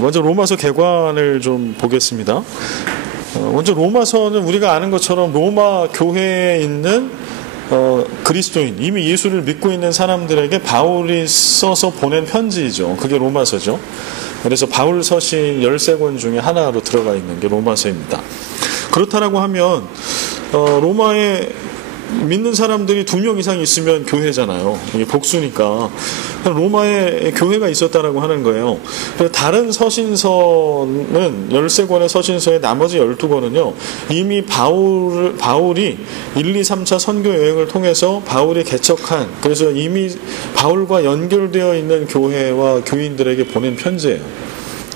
먼저 로마서 개관을 좀 보겠습니다. 먼저 로마서는 우리가 아는 것처럼 로마 교회에 있는 그리스도인, 이미 예수를 믿고 있는 사람들에게 바울이 써서 보낸 편지이죠. 그게 로마서죠. 그래서 바울 서신 13권 중에 하나로 들어가 있는 게 로마서입니다. 그렇다라고 하면 로마에 믿는 사람들이 2명 이상 있으면 교회잖아요. 이게 복수니까. 로마에 교회가 있었다라고 하는 거예요. 다른 서신서는 13권의 서신서의 나머지 12권은요. 이미 바울이 1, 2, 3차 선교 여행을 통해서 바울이 개척한, 그래서 이미 바울과 연결되어 있는 교회와 교인들에게 보낸 편지예요.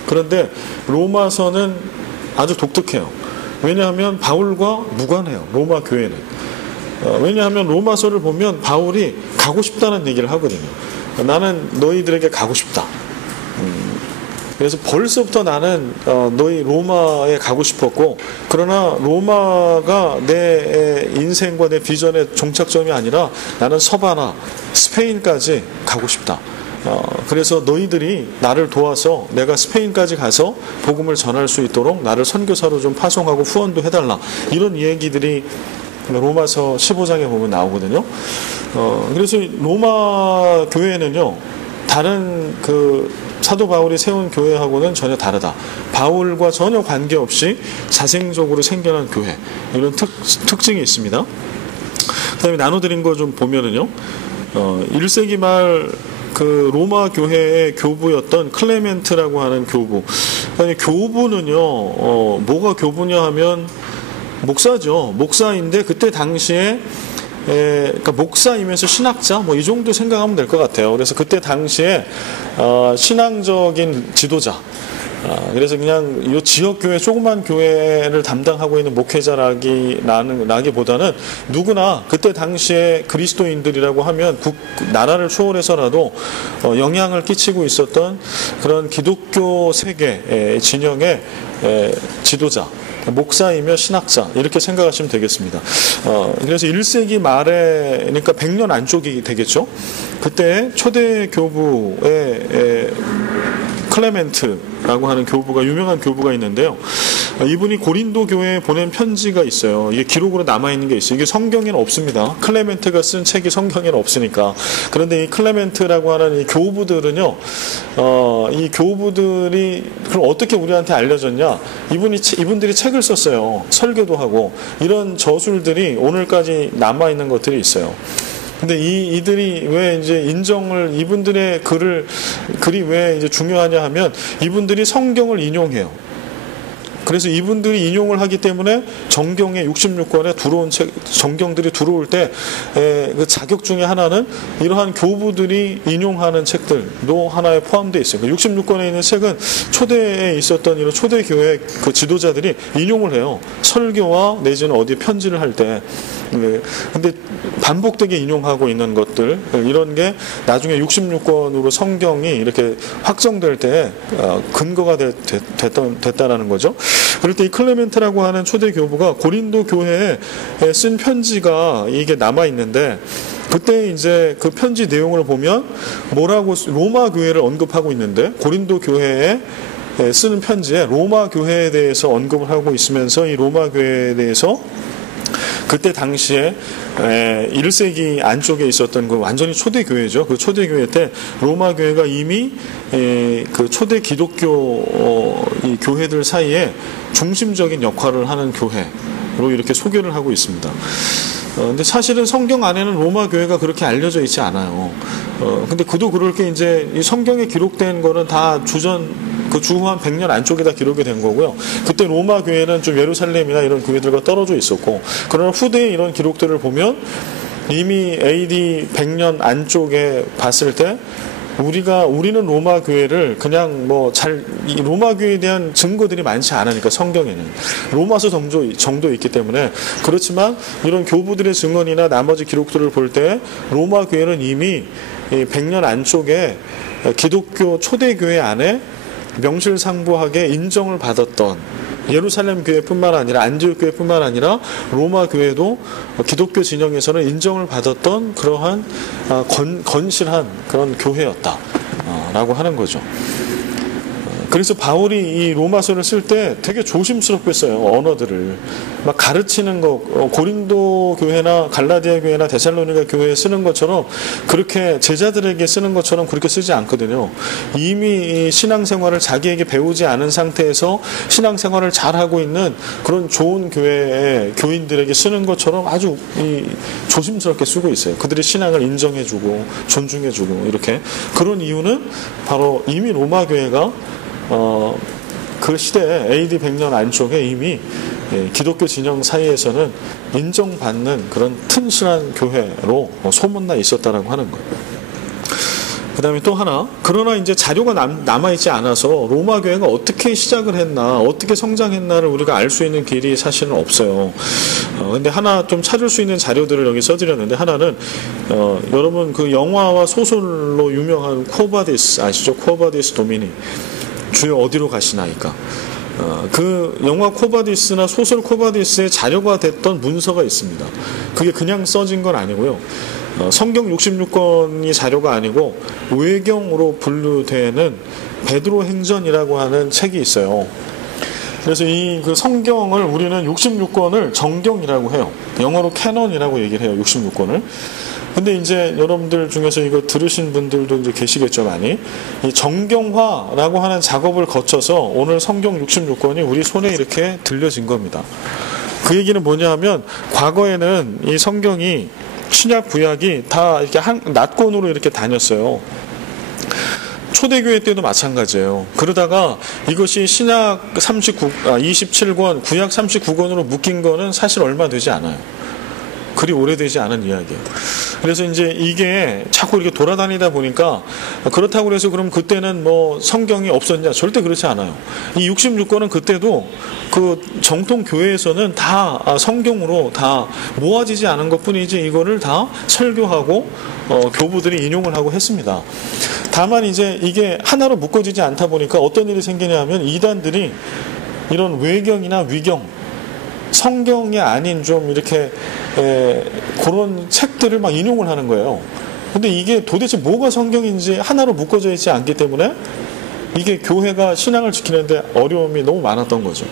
그런데 로마서는 아주 독특해요. 왜냐하면 바울과 무관해요. 로마 교회는. 왜냐하면 로마서를 보면 바울이 가고 싶다는 얘기를 하거든요. 나는 너희들에게 가고 싶다. 그래서 벌써부터 나는 너희 로마에 가고 싶었고, 그러나 로마가 내 인생과 내 비전의 종착점이 아니라 나는 서바나 스페인까지 가고 싶다. 그래서 너희들이 나를 도와서 내가 스페인까지 가서 복음을 전할 수 있도록 나를 선교사로 좀 파송하고 후원도 해달라. 이런 얘기들이 로마서 15장에 보면 나오거든요. 그래서 로마 교회는요, 다른 사도 바울이 세운 교회하고는 전혀 다르다. 바울과 전혀 관계없이 자생적으로 생겨난 교회. 이런 특징이 있습니다. 그 다음에 나눠드린 거 좀 보면은요, 1세기 말 로마 교회의 교부였던 클레멘트라고 하는 교부. 아니, 교부는요, 뭐가 교부냐 하면 목사죠. 목사인데 그때 당시에 그러니까 목사이면서 신학자 뭐 이 정도 생각하면 될 것 같아요. 그래서 그때 당시에 신앙적인 지도자. 그래서 그냥 이 지역 교회, 조그만 교회를 담당하고 있는 목회자라기보다는 누구나 그때 당시에 그리스도인들이라고 하면 나라를 초월해서라도 영향을 끼치고 있었던 그런 기독교 세계 진영의 지도자. 목사이며 신학자 이렇게 생각하시면 되겠습니다. 그래서 1세기 말에, 그러니까 100년 안쪽이 되겠죠. 그때 초대 교부의 클레멘트라고 하는 교부가, 유명한 교부가 있는데요. 이분이 고린도 교회에 보낸 편지가 있어요. 이게 기록으로 남아있는 게 있어요. 이게 성경에는 없습니다. 클레멘트가 쓴 책이 성경에는 없으니까. 그런데 이 클레멘트라고 하는 이 교부들은요, 이 교부들이 그럼 어떻게 우리한테 알려졌냐? 이분들이 책을 썼어요. 설교도 하고. 이런 저술들이 오늘까지 남아있는 것들이 있어요. 근데 이들이 왜 이제 이분들의 글이 왜 이제 중요하냐 하면 이분들이 성경을 인용해요. 그래서 이분들이 인용을 하기 때문에 정경의 66권에 들어온 정경들이 들어올 때 그 자격 중에 하나는 이러한 교부들이 인용하는 책들도 하나에 포함되어 있어요. 66권에 있는 책은 초대에 있었던 이런 초대교회 그 지도자들이 인용을 해요. 설교와 내지는 어디 편지를 할 때. 근데 반복되게 인용하고 있는 것들, 이런 게 나중에 66권으로 성경이 이렇게 확정될 때 근거가 됐다라는 거죠. 그럴 때 이 클레멘트라고 하는 초대 교부가 고린도 교회에 쓴 편지가 이게 남아 있는데, 그때 이제 그 편지 내용을 보면 뭐라고 로마 교회를 언급하고 있는데, 고린도 교회에 쓰는 편지에 로마 교회에 대해서 언급을 하고 있으면서 이 로마 교회에 대해서 그때 당시에 1세기 안쪽에 있었던 그 완전히 초대교회죠. 그 초대교회 때 로마 교회가 이미 그 초대 기독교 이 교회들 사이에 중심적인 역할을 하는 교회로 이렇게 소개를 하고 있습니다. 근데 사실은 성경 안에는 로마 교회가 그렇게 알려져 있지 않아요. 근데 그도 그럴 게 이제 이 성경에 기록된 거는 다 주후 한 100년 안쪽에다 기록이 된 거고요. 그때 로마 교회는 좀 예루살렘이나 이런 교회들과 떨어져 있었고, 그러나 후대에 이런 기록들을 보면 이미 AD 100년 안쪽에 봤을 때 우리는 로마 교회를 그냥 로마 교회에 대한 증거들이 많지 않으니까 성경에는 로마서 정도 있기 때문에 그렇지만 이런 교부들의 증언이나 나머지 기록들을 볼 때 로마 교회는 이미 100년 안쪽에 기독교 초대교회 안에 명실상부하게 인정을 받았던 예루살렘 교회뿐만 아니라 안디옥 교회뿐만 아니라 로마 교회도 기독교 진영에서는 인정을 받았던 그러한 건실한 그런 교회였다라고 하는 거죠. 그래서 바울이 이 로마서를 쓸 때 되게 조심스럽게 써요. 언어들을. 막 가르치는 거, 고린도 교회나 갈라디아 교회나 데살로니가 교회에 쓰는 것처럼 그렇게 제자들에게 쓰는 것처럼 그렇게 쓰지 않거든요. 이미 신앙생활을 자기에게 배우지 않은 상태에서 신앙생활을 잘하고 있는 그런 좋은 교회의 교인들에게 쓰는 것처럼 아주 조심스럽게 쓰고 있어요. 그들의 신앙을 인정해주고 존중해주고 이렇게. 그런 이유는 바로 이미 로마 교회가 그 시대에 AD 100년 안쪽에 이미 기독교 진영 사이에서는 인정받는 그런 튼실한 교회로 소문나 있었다라고 하는 거예요. 그 다음에 또 하나, 그러나 이제 자료가 남아있지 않아서 로마 교회가 어떻게 시작을 했나, 어떻게 성장했나를 우리가 알 수 있는 길이 사실은 없어요. 근데 하나 좀 찾을 수 있는 자료들을 여기 써드렸는데, 하나는, 여러분 그 영화와 소설로 유명한 코바디스, 아시죠? 코바디스 도미니. 주여 어디로 가시나이까. 그 영화 코바디스나 소설 코바디스의 자료가 됐던 문서가 있습니다. 그게 그냥 써진 건 아니고요. 성경 66권이 자료가 아니고 외경으로 분류되는 베드로 행전이라고 하는 책이 있어요. 그래서 그 성경을 우리는 66권을 정경이라고 해요. 영어로 캐논이라고 얘기를 해요. 66권을. 근데 이제 여러분들 중에서 이거 들으신 분들도 이제 계시겠죠, 많이. 이 정경화라고 하는 작업을 거쳐서 오늘 성경 66권이 우리 손에 이렇게 들려진 겁니다. 그 얘기는 뭐냐 하면, 과거에는 이 성경이 신약 구약이 다 이렇게 낱권으로 이렇게 다녔어요. 초대교회 때도 마찬가지예요. 그러다가 이것이 신약 27권, 구약 39권으로 묶인 거는 사실 얼마 되지 않아요. 그리 오래되지 않은 이야기예요. 그래서 이제 이게 자꾸 이렇게 돌아다니다 보니까, 그렇다고 해서 그럼 그때는 뭐 성경이 없었냐? 절대 그렇지 않아요. 이 66권은 그때도 그 정통 교회에서는 다 성경으로 다 모아지지 않은 것 뿐이지 이거를 다 설교하고 교부들이 인용을 하고 했습니다. 다만 이제 이게 하나로 묶어지지 않다 보니까 어떤 일이 생기냐 하면, 이단들이 이런 외경이나 위경, 성경이 아닌 좀 이렇게 그런 책들을 막 인용을 하는 거예요. 근데 이게 도대체 뭐가 성경인지 하나로 묶어져 있지 않기 때문에 이게 교회가 신앙을 지키는데 어려움이 너무 많았던 거죠.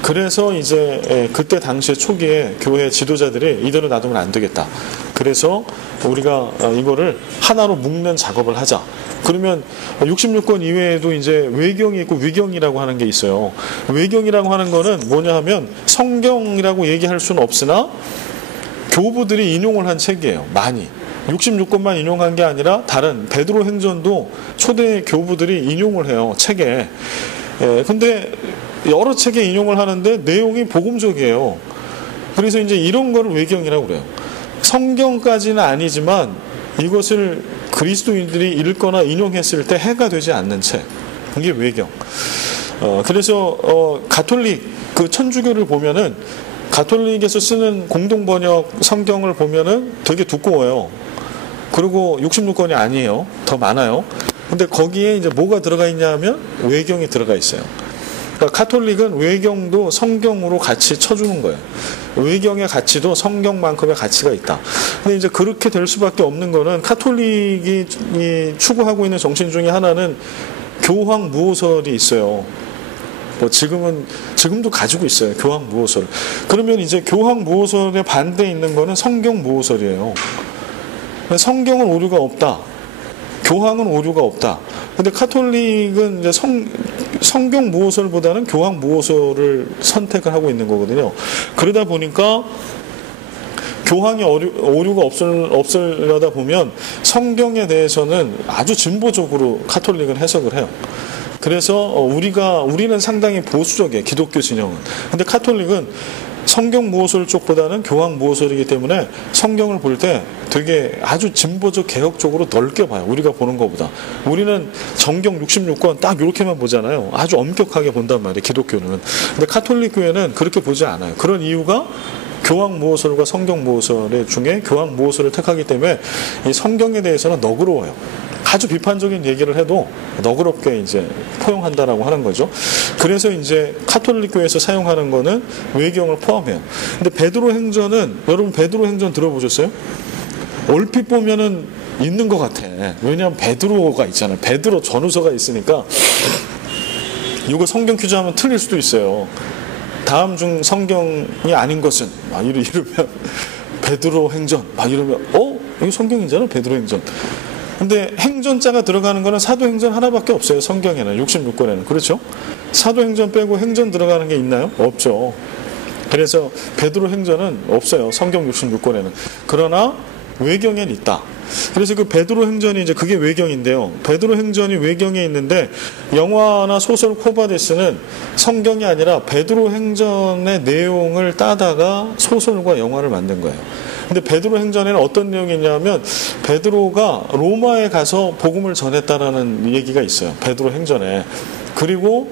그래서 이제 그때 당시에 초기에 교회 지도자들이 이대로 놔두면 안 되겠다. 그래서 우리가 이거를 하나로 묶는 작업을 하자. 그러면 66권 이외에도 이제 외경이 있고 위경이라고 하는 게 있어요. 외경이라고 하는 거는 뭐냐 하면, 성경이라고 얘기할 수는 없으나 교부들이 인용을 한 책이에요. 많이. 66권만 인용한 게 아니라 다른 베드로 행전도 초대 교부들이 인용을 해요. 책에. 근데 여러 책에 인용을 하는데 내용이 복음적이에요. 그래서 이제 이런 거를 외경이라고 그래요. 성경까지는 아니지만 이것을 그리스도인들이 읽거나 인용했을 때 해가 되지 않는 책. 이게 외경. 그래서 가톨릭 그 천주교를 보면은, 가톨릭에서 쓰는 공동 번역 성경을 보면은 되게 두꺼워요. 그리고 66권이 아니에요. 더 많아요. 근데 거기에 이제 뭐가 들어가 있냐 하면 외경이 들어가 있어요. 그러니까 카톨릭은 외경도 성경으로 같이 쳐주는 거예요. 외경의 가치도 성경만큼의 가치가 있다. 근데 이제 그렇게 될 수밖에 없는 거는, 카톨릭이 추구하고 있는 정신 중에 하나는 교황 무호설이 있어요. 뭐 지금도 가지고 있어요. 교황 무호설. 그러면 이제 교황 무호설에 반대에 있는 거는 성경 무호설이에요. 성경은 오류가 없다. 교황은 오류가 없다. 근데 카톨릭은 이제 성경 무호설보다는 교황 무호설을 선택을 하고 있는 거거든요. 그러다 보니까 교황이 오류가 없으려다 보면 성경에 대해서는 아주 진보적으로 카톨릭은 해석을 해요. 그래서 우리는 상당히 보수적이에요. 기독교 진영은. 근데 카톨릭은 성경 무호설 쪽보다는 교황 무호설이기 때문에 성경을 볼 때 되게 아주 진보적 개혁적으로 넓게 봐요. 우리가 보는 것보다. 우리는 정경 66권 딱 이렇게만 보잖아요. 아주 엄격하게 본단 말이에요. 기독교는. 근데 카톨릭 교회는 그렇게 보지 않아요. 그런 이유가 교황 무호설과 성경 무호설 중에 교황 무호설을 택하기 때문에 이 성경에 대해서는 너그러워요. 아주 비판적인 얘기를 해도 너그럽게 이제 포용한다라고 하는 거죠. 그래서 이제 카톨릭 교회에서 사용하는 거는 외경을 포함해요. 근데 베드로 행전은, 여러분 베드로 행전 들어보셨어요? 얼핏 보면은 있는 것 같아. 왜냐하면 베드로가 있잖아요. 베드로 전후서가 있으니까 이거 성경 퀴즈하면 틀릴 수도 있어요. 다음 중 성경이 아닌 것은 막 이러면 베드로 행전 막 이러면 이거 성경이잖아, 베드로 행전. 근데 행전자가 들어가는 거는 사도행전 하나밖에 없어요. 성경에는 66권에는. 그렇죠? 사도행전 빼고 행전 들어가는 게 있나요? 없죠. 그래서 베드로 행전은 없어요. 성경 66권에는. 그러나 외경엔 있다. 그래서 그 베드로 행전이 이제 그게 외경인데요. 베드로 행전이 외경에 있는데 영화나 소설 코바데스는 성경이 아니라 베드로 행전의 내용을 따다가 소설과 영화를 만든 거예요. 근데 베드로 행전에는 어떤 내용이 있냐면 베드로가 로마에 가서 복음을 전했다라는 얘기가 있어요. 베드로 행전에. 그리고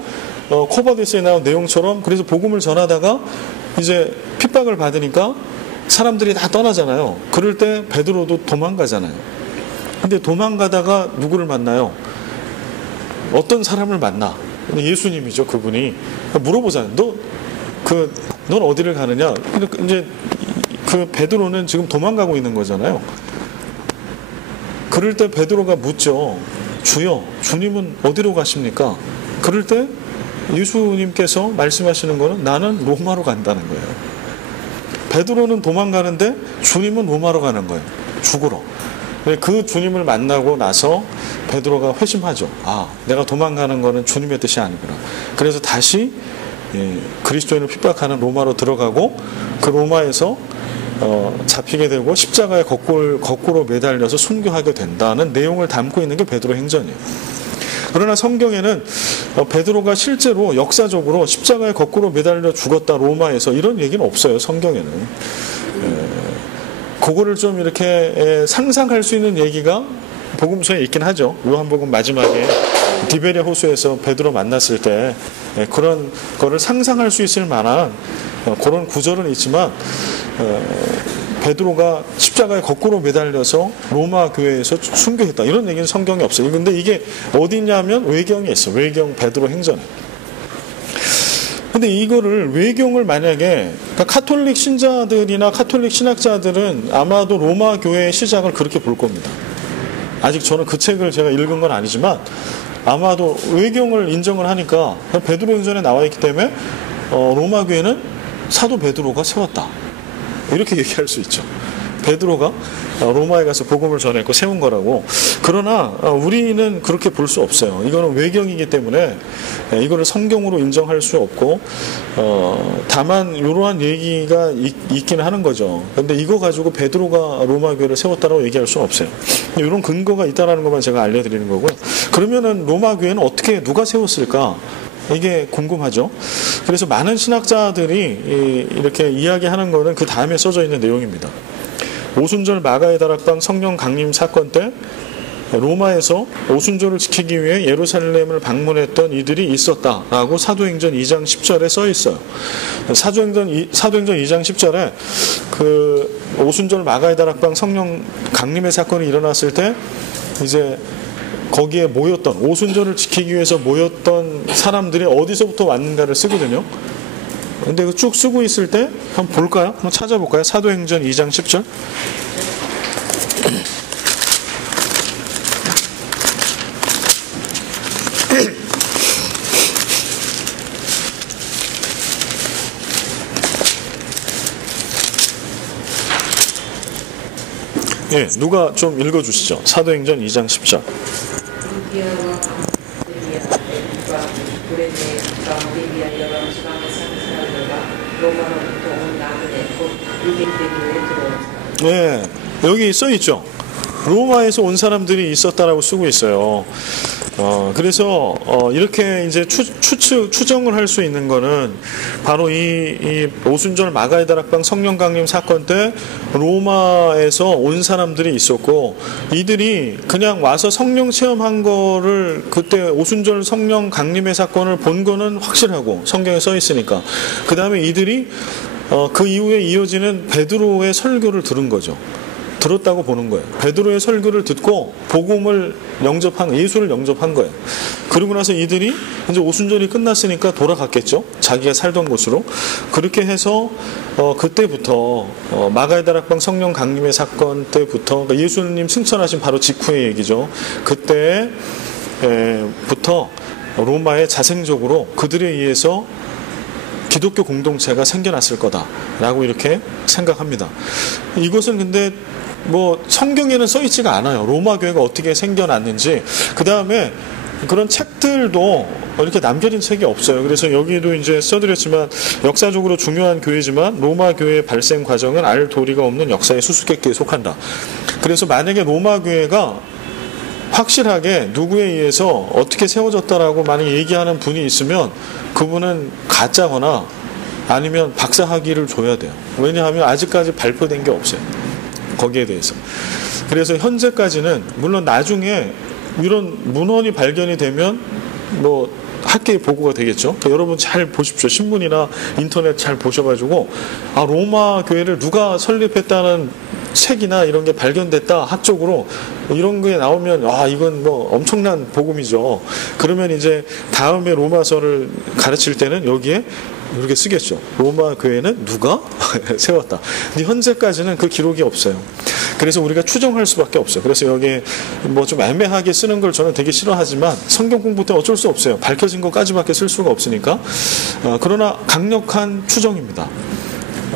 코바데스에 나온 내용처럼 그래서 복음을 전하다가 이제 핍박을 받으니까 사람들이 다 떠나잖아요. 그럴 때 베드로도 도망가잖아요. 근데 도망가다가 누구를 만나요? 어떤 사람을 만나? 예수님이죠, 그분이. 물어보잖아요. 넌 어디를 가느냐? 이제 그 베드로는 지금 도망가고 있는 거잖아요. 그럴 때 베드로가 묻죠. 주여, 주님은 어디로 가십니까? 그럴 때 예수님께서 말씀하시는 거는 나는 로마로 간다는 거예요. 베드로는 도망가는데 주님은 로마로 가는 거예요. 죽으러. 그 주님을 만나고 나서 베드로가 회심하죠. 내가 도망가는 거는 주님의 뜻이 아니구나. 그래서 다시 그리스도인을 핍박하는 로마로 들어가고 그 로마에서 잡히게 되고 십자가에 거꾸로 매달려서 순교하게 된다는 내용을 담고 있는 게 베드로 행전이에요. 그러나 성경에는 베드로가 실제로 역사적으로 십자가에 거꾸로 매달려 죽었다 로마에서 이런 얘기는 없어요. 성경에는. 그거를 좀 이렇게 상상할 수 있는 얘기가 복음서에 있긴 하죠. 요한복음 마지막에 디베랴 호수에서 베드로 만났을 때 그런 거를 상상할 수 있을 만한 그런 구절은 있지만 베드로가 십자가에 거꾸로 매달려서 로마 교회에서 순교했다 이런 얘기는 성경에 없어요. 근데 이게 어디 있냐면 외경에 있어. 외경 베드로 행전에. 근데 이거를 외경을 만약에 그러니까 카톨릭 신자들이나 카톨릭 신학자들은 아마도 로마 교회의 시작을 그렇게 볼 겁니다. 아직 저는 그 책을 제가 읽은 건 아니지만 아마도 외경을 인정을 하니까 베드로 행전에 나와 있기 때문에 로마 교회는 사도 베드로가 세웠다. 이렇게 얘기할 수 있죠. 베드로가 로마에 가서 복음을 전했고 세운 거라고. 그러나 우리는 그렇게 볼 수 없어요. 이거는 외경이기 때문에 이거를 성경으로 인정할 수 없고 다만 이러한 얘기가 있기는 하는 거죠. 그런데 이거 가지고 베드로가 로마 교회를 세웠다고 얘기할 수는 없어요. 이런 근거가 있다라는 것만 제가 알려드리는 거고요. 그러면은 로마 교회는 어떻게 누가 세웠을까? 이게 궁금하죠. 그래서 많은 신학자들이 이렇게 이야기하는 거는 그 다음에 써져 있는 내용입니다. 오순절 마가의 다락방 성령 강림 사건 때 로마에서 오순절을 지키기 위해 예루살렘을 방문했던 이들이 있었다라고 사도행전 2장 10절에 써 있어요. 사도행전 2장 10절에 그 오순절 마가의 다락방 성령 강림의 사건이 일어났을 때 이제 거기에 모였던 오순절을 지키기 위해서 모였던 사람들이 어디서부터 왔는가를 쓰거든요. 근데 이거 쭉 쓰고 있을 때 한번 볼까요? 한번 찾아볼까요? 사도행전 2장 10절. 예, 누가 좀 읽어주시죠. 사도행전 2장 10절. 네, 여기 써 있죠. 로마에서 온 사람들이 있었다라고 쓰고 있어요. 그래서 이렇게 이제 추정을 할 수 있는 거는 바로 이 오순절 마가의 다락방 성령 강림 사건 때 로마에서 온 사람들이 있었고 이들이 그냥 와서 성령 체험한 거를 그때 오순절 성령 강림의 사건을 본 거는 확실하고 성경에 써 있으니까 그 다음에 이들이 그 이후에 이어지는 베드로의 설교를 들은 거죠. 들었다고 보는 거예요. 베드로의 설교를 듣고 복음을 예수를 영접한 거예요. 그러고 나서 이들이 이제 오순절이 끝났으니까 돌아갔겠죠. 자기가 살던 곳으로. 그렇게 해서 그때부터 마가의 다락방 성령 강림의 사건 때부터 그러니까 예수님 승천하신 바로 직후의 얘기죠. 그때부터 로마에 자생적으로 그들에 의해서 기독교 공동체가 생겨났을 거다라고 이렇게 생각합니다. 이것은 근데 뭐 성경에는 써 있지가 않아요. 로마 교회가 어떻게 생겨났는지. 그 다음에 그런 책들도 이렇게 남겨진 책이 없어요. 그래서 여기도 이제 써드렸지만 역사적으로 중요한 교회지만 로마 교회의 발생 과정은 알 도리가 없는 역사의 수수께끼에 속한다. 그래서 만약에 로마 교회가 확실하게 누구에 의해서 어떻게 세워졌다라고 만약에 얘기하는 분이 있으면 그분은 가짜거나 아니면 박사학위를 줘야 돼요. 왜냐하면 아직까지 발표된 게 없어요. 거기에 대해서. 그래서 현재까지는 물론 나중에 이런 문헌이 발견이 되면 뭐 학계에 보고가 되겠죠. 그러니까 여러분 잘 보십시오. 신문이나 인터넷 잘 보셔가지고 로마 교회를 누가 설립했다는 책이나 이런 게 발견됐다 학적으로 이런 게 나오면 이건 뭐 엄청난 복음이죠. 그러면 이제 다음에 로마서를 가르칠 때는 여기에 이렇게 쓰겠죠. 로마 교회는 누가 세웠다. 근데 현재까지는 그 기록이 없어요. 그래서 우리가 추정할 수밖에 없어요. 그래서 여기에 뭐 좀 애매하게 쓰는 걸 저는 되게 싫어하지만 성경 공부 때 어쩔 수 없어요. 밝혀진 것까지밖에 쓸 수가 없으니까. 그러나 강력한 추정입니다.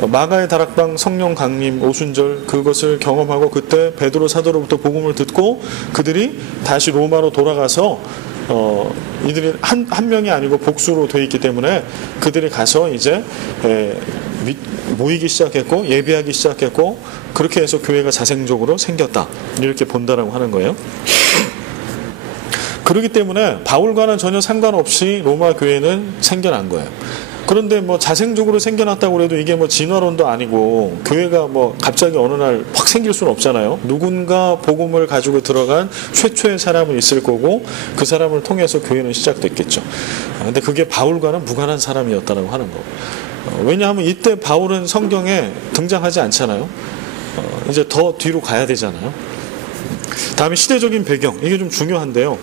마가의 다락방 성령 강림 오순절 그것을 경험하고 그때 베드로 사도로부터 복음을 듣고 그들이 다시 로마로 돌아가서 이들이 한 명이 아니고 복수로 되어 있기 때문에 그들이 가서 이제 모이기 시작했고 예배하기 시작했고 그렇게 해서 교회가 자생적으로 생겼다 이렇게 본다라고 하는 거예요. 그렇기 때문에 바울과는 전혀 상관없이 로마 교회는 생겨난 거예요. 그런데 뭐 자생적으로 생겨났다고 해도 이게 뭐 진화론도 아니고 교회가 뭐 갑자기 어느 날 확 생길 수는 없잖아요. 누군가 복음을 가지고 들어간 최초의 사람은 있을 거고 그 사람을 통해서 교회는 시작됐겠죠. 근데 그게 바울과는 무관한 사람이었다고 하는 거. 왜냐하면 이때 바울은 성경에 등장하지 않잖아요. 이제 더 뒤로 가야 되잖아요. 다음에 시대적인 배경 이게 좀 중요한데요.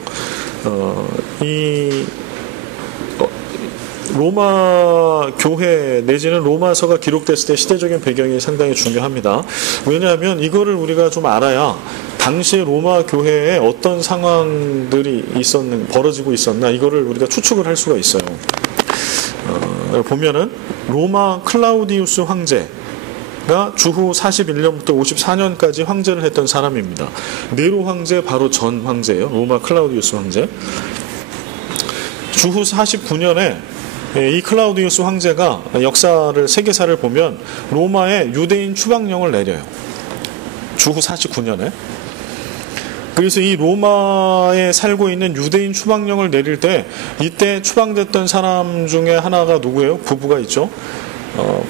로마 교회 내지는 로마서가 기록됐을 때 시대적인 배경이 상당히 중요합니다. 왜냐하면 이거를 우리가 좀 알아야 당시에 로마 교회에 어떤 상황들이 벌어지고 있었나 이거를 우리가 추측을 할 수가 있어요. 보면은 로마 클라우디우스 황제가 주후 41년부터 54년까지 황제를 했던 사람입니다. 네로 황제 바로 전 황제예요. 로마 클라우디우스 황제. 주후 49년에 이 클라우디우스 황제가 세계사를 보면 로마에 유대인 추방령을 내려요. 주후 49년에. 그래서 이 로마에 살고 있는 유대인 추방령을 내릴 때 이때 추방됐던 사람 중에 하나가 누구예요? 부부가 있죠.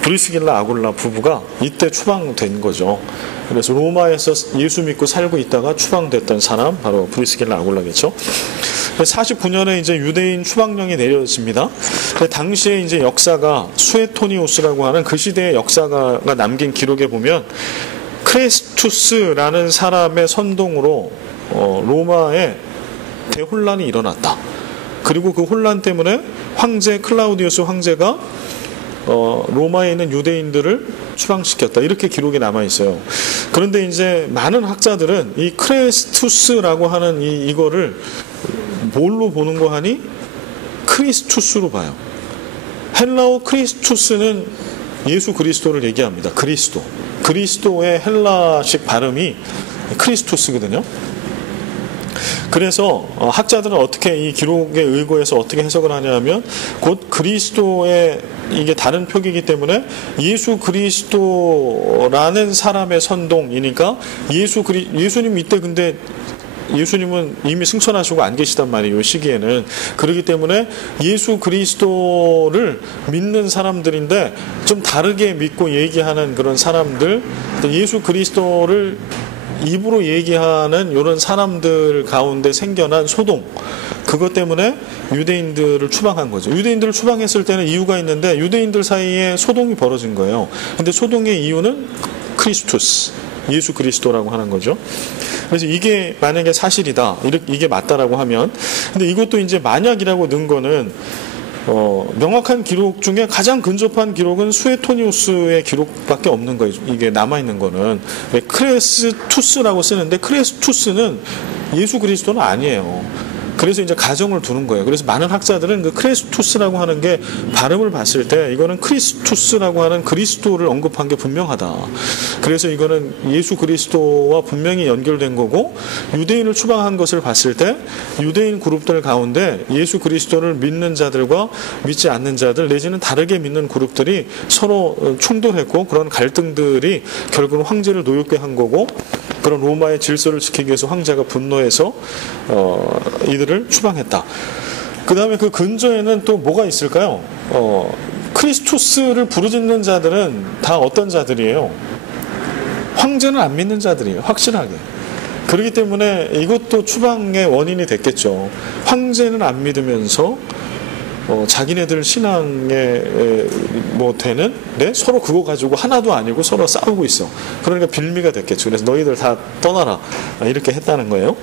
브리스길라 아굴라 부부가 이때 추방된 거죠. 그래서 로마에서 예수 믿고 살고 있다가 추방됐던 사람 바로 브리스길라 아굴라겠죠. 49년에 이제 유대인 추방령이 내려집니다. 당시에 이제 역사가 수에토니우스라고 하는 그 시대의 역사가 남긴 기록에 보면 크레스투스라는 사람의 선동으로 로마에 대혼란이 일어났다. 그리고 그 혼란 때문에 황제 클라우디우스 황제가 로마에 있는 유대인들을 추방시켰다. 이렇게 기록이 남아 있어요. 그런데 이제 많은 학자들은 이 크레스투스라고 하는 이거를 뭘로 보는 거 하니? 크리스투스로 봐요. 헬라어 크리스투스는 예수 그리스도를 얘기합니다. 그리스도의 헬라식 발음이 크리스투스거든요. 그래서 학자들은 어떻게 이 기록에 의거해서 어떻게 해석을 하냐면 곧 그리스도의 이게 다른 표기이기 때문에 예수 그리스도라는 사람의 선동이니까 예수님 이때 근데 예수님은 이미 승천하시고 안 계시단 말이에요. 이 시기에는. 그렇기 때문에 예수 그리스도를 믿는 사람들인데 좀 다르게 믿고 얘기하는 그런 사람들, 예수 그리스도를 입으로 얘기하는 이런 사람들 가운데 생겨난 소동, 그것 때문에 유대인들을 추방한 거죠. 유대인들을 추방했을 때는 이유가 있는데 유대인들 사이에 소동이 벌어진 거예요. 근데 소동의 이유는 크리스투스, 예수 그리스도라고 하는 거죠. 그래서 이게 만약에 사실이다, 이게 맞다라고 하면, 근데 이것도 이제 만약이라고 넣은 거는 명확한 기록 중에 가장 근접한 기록은 수에토니우스의 기록밖에 없는 거예요. 이게 남아있는 거는. 크레스투스라고 쓰는데 크레스투스는 예수 그리스도는 아니에요. 그래서 이제 가정을 두는 거예요. 그래서 많은 학자들은 그 크레스투스라고 하는 게 발음을 봤을 때 이거는 크리스투스라고 하는 그리스도를 언급한 게 분명하다. 그래서 이거는 예수 그리스도와 분명히 연결된 거고, 유대인을 추방한 것을 봤을 때 유대인 그룹들 가운데 예수 그리스도를 믿는 자들과 믿지 않는 자들 내지는 다르게 믿는 그룹들이 서로 충돌했고, 그런 갈등들이 결국은 황제를 노엽게 한 거고, 그런 로마의 질서를 지키기 위해서 황제가 분노해서 이들을 추방했다. 그 다음에 그 근저에는 또 뭐가 있을까요? 크리스투스를 부르짖는 자들은 다 어떤 자들이에요? 황제는 안 믿는 자들이에요. 확실하게. 그렇기 때문에 이것도 추방의 원인이 됐겠죠. 황제는 안 믿으면서 자기네들 신앙에 뭐 되는데 서로 그거 가지고 하나도 아니고 서로 싸우고 있어. 그러니까 빌미가 됐겠죠. 그래서 너희들 다 떠나라 이렇게 했다는 거예요.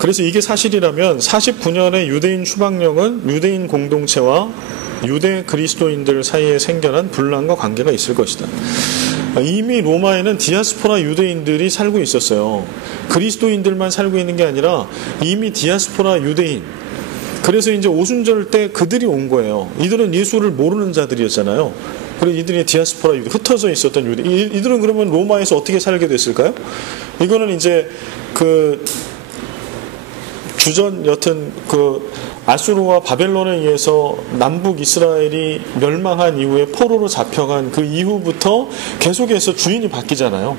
그래서 이게 사실이라면 49년의 유대인 추방령은 유대인 공동체와 유대 그리스도인들 사이에 생겨난 분란과 관계가 있을 것이다. 이미 로마에는 디아스포라 유대인들이 살고 있었어요. 그리스도인들만 살고 있는 게 아니라 이미 디아스포라 유대인, 그래서 이제 오순절 때 그들이 온 거예요. 이들은 예수를 모르는 자들이었잖아요. 그래서 이들이 디아스포라 유대, 흩어져 있었던 유대. 이들은 그러면 로마에서 어떻게 살게 됐을까요? 이거는 이제 그 주전 여튼 그 아수르와 바벨론에 의해서 남북 이스라엘이 멸망한 이후에 포로로 잡혀간 그 이후부터 계속해서 주인이 바뀌잖아요.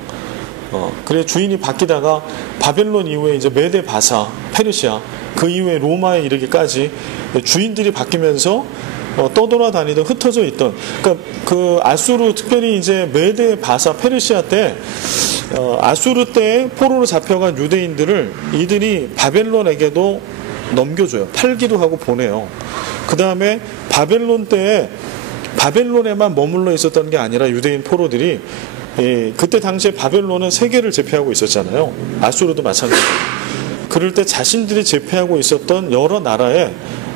그래 주인이 바뀌다가 바벨론 이후에 이제 메데 바사, 페르시아, 그 이후에 로마에 이르기까지 주인들이 바뀌면서 떠돌아다니던 흩어져 있던, 그러니까 그 아수르 특별히 이제 메데 바사 페르시아 때 아수르 때 포로로 잡혀간 유대인들을 이들이 바벨론에게도 넘겨줘요. 팔기도 하고 보내요. 그 다음에 바벨론 때에 바벨론에만 머물러 있었던 게 아니라 유대인 포로들이 그때 당시에 바벨론은 세계를 제패하고 있었잖아요. 아수르도 마찬가지고. 그럴 때 자신들이 제패하고 있었던 여러 나라에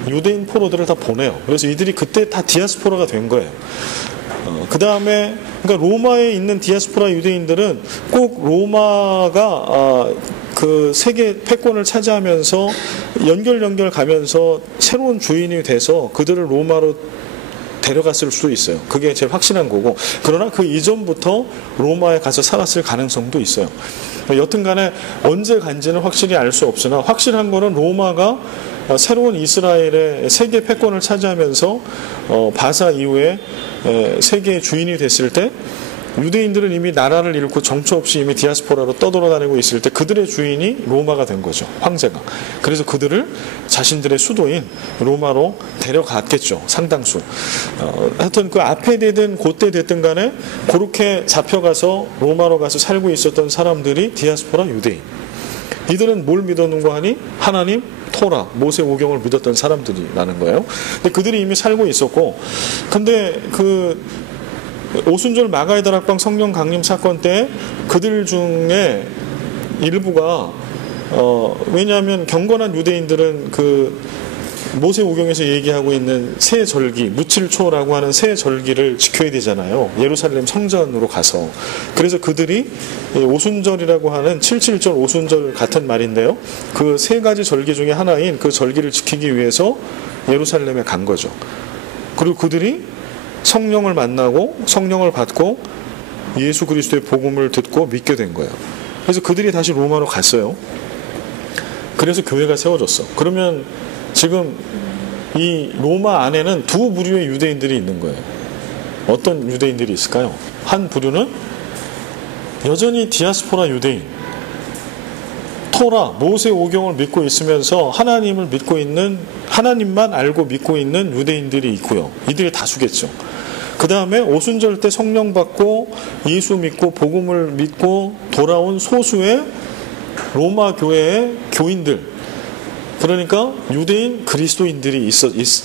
유대인 포로들을 다 보내요. 그래서 이들이 그때 다 디아스포라가 된 거예요. 그 다음에 그러니까 로마에 있는 디아스포라 유대인들은 꼭 로마가 그 세계 패권을 차지하면서 연결 가면서 새로운 주인이 돼서 그들을 로마로 데려갔을 수도 있어요. 그게 제일 확실한 거고, 그러나 그 이전부터 로마에 가서 살았을 가능성도 있어요. 여튼 간에 언제 간지는 확실히 알 수 없으나 확실한 거는 로마가 새로운 이스라엘의 세계 패권을 차지하면서 바사 이후에 세계의 주인이 됐을 때 유대인들은 이미 나라를 잃고 정처 없이 이미 디아스포라로 떠돌아다니고 있을 때 그들의 주인이 로마가 된 거죠. 황제가. 그래서 그들을 자신들의 수도인 로마로 데려갔겠죠. 상당수. 하여튼 그 앞에 되든 그때 됐든 간에 그렇게 잡혀가서 로마로 가서 살고 있었던 사람들이 디아스포라 유대인. 이들은 뭘 믿었는가 하니 하나님, 토라, 모세 오경을 믿었던 사람들이라는 거예요. 근데 그들이 이미 살고 있었고, 근데 그 오순절 마가의 다락방 성령 강림 사건 때 그들 중에 일부가 왜냐하면 경건한 유대인들은 그 모세 오경에서 얘기하고 있는 새 절기, 무칠초라고 하는 새 절기를 지켜야 되잖아요. 예루살렘 성전으로 가서. 그래서 그들이 오순절이라고 하는 7.7절 오순절 같은 말인데요. 그 세 가지 절기 중에 하나인 그 절기를 지키기 위해서 예루살렘에 간 거죠. 그리고 그들이 성령을 만나고 성령을 받고 예수 그리스도의 복음을 듣고 믿게 된 거예요. 그래서 그들이 다시 로마로 갔어요. 그래서 교회가 세워졌어. 그러면 지금 이 로마 안에는 두 부류의 유대인들이 있는 거예요. 어떤 유대인들이 있을까요? 한 부류는 여전히 디아스포라 유대인, 토라, 모세 오경을 믿고 있으면서 하나님을 믿고 있는, 하나님만 알고 믿고 있는 유대인들이 있고요. 이들이 다수겠죠. 그 다음에 오순절 때 성령 받고 예수 믿고 복음을 믿고 돌아온 소수의 로마 교회의 교인들, 그러니까 유대인 그리스도인들이